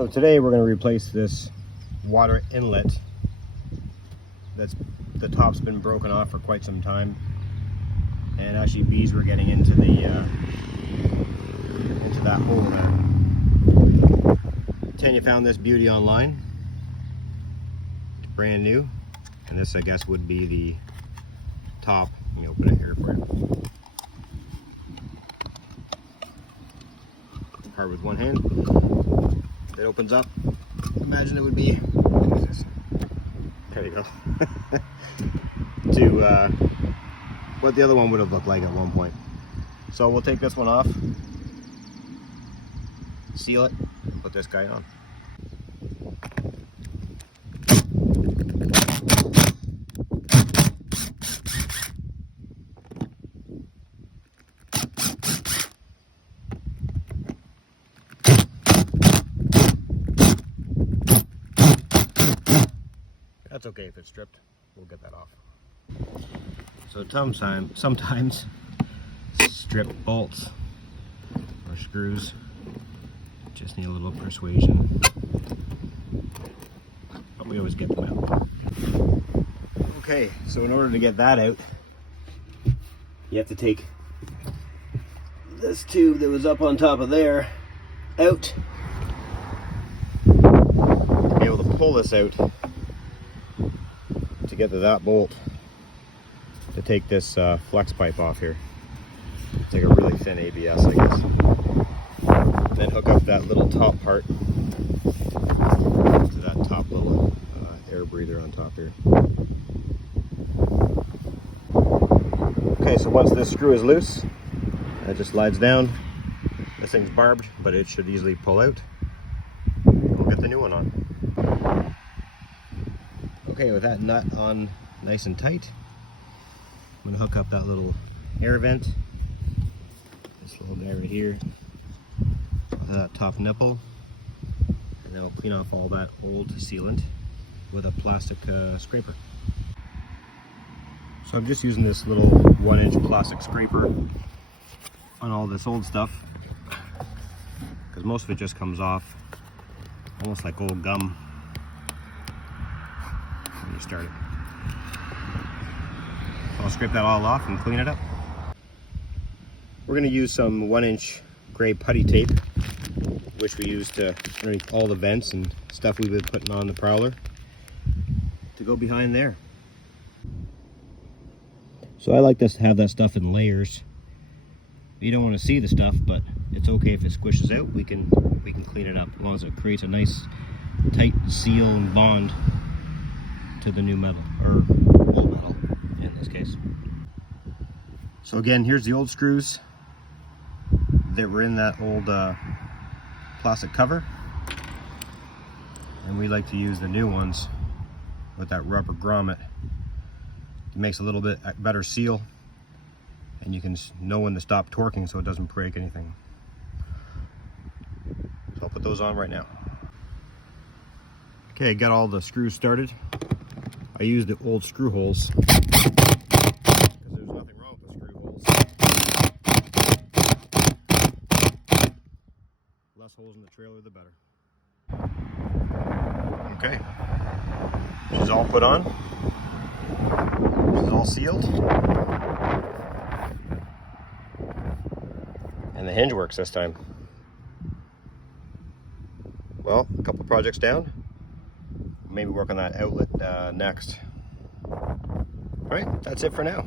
So today we're going to replace this water inlet. The top's been broken off for quite some time, and actually bees were getting into that hole there. Tanya found this beauty online. It's brand new, and this I guess would be the top. Let me open it here for you. Hard with one hand. It opens up. Imagine it would be, what is this? There you go. To what the other one would have looked like at one point. So we'll take this one off, seal it, put this guy on. That's okay if it's stripped, we'll get that off. So sometimes strip bolts or screws just need a little persuasion, but we always get them out. Okay, so in order to get that out, you have to take this tube that was up on top of there out. To be able to pull this out to get to that bolt, to take this flex pipe off here. It's like a really thin ABS, I guess. Then hook up that little top part to that top little air breather on top here. Okay, so once this screw is loose, it just slides down. This thing's barbed, but it should easily pull out. We'll get the new one on. Okay, with that nut on nice and tight, I'm going to hook up that little air vent, this little guy right here, to that top nipple, and then I'll clean off all that old sealant with a plastic scraper. So I'm just using this little 1-inch plastic scraper on all this old stuff, because most of it just comes off almost like old gum when you start it. I'll scrape that all off and clean it up. We're going to use some 1-inch gray putty tape, which we use to underneath all the vents and stuff we've been putting on the prowler, to go behind there. So I like this to have that stuff in layers. You don't want to see the stuff, but it's okay if it squishes out. We can clean it up as long as it creates a nice tight seal and bond to the new metal, or old metal in this case. So again, here's the old screws that were in that old plastic cover, and we like to use the new ones with that rubber grommet. It makes a little bit better seal, and you can know when to stop torquing so it doesn't break anything. So I'll put those on right now. Okay, got all the screws started. I used the old screw holes because there's nothing wrong with the screw holes. Less holes in the trailer, the better. Okay, she's all put on. She's all sealed. And the hinge works this time. Well, a couple projects down. Maybe work on that outlet next. All right, that's it for now.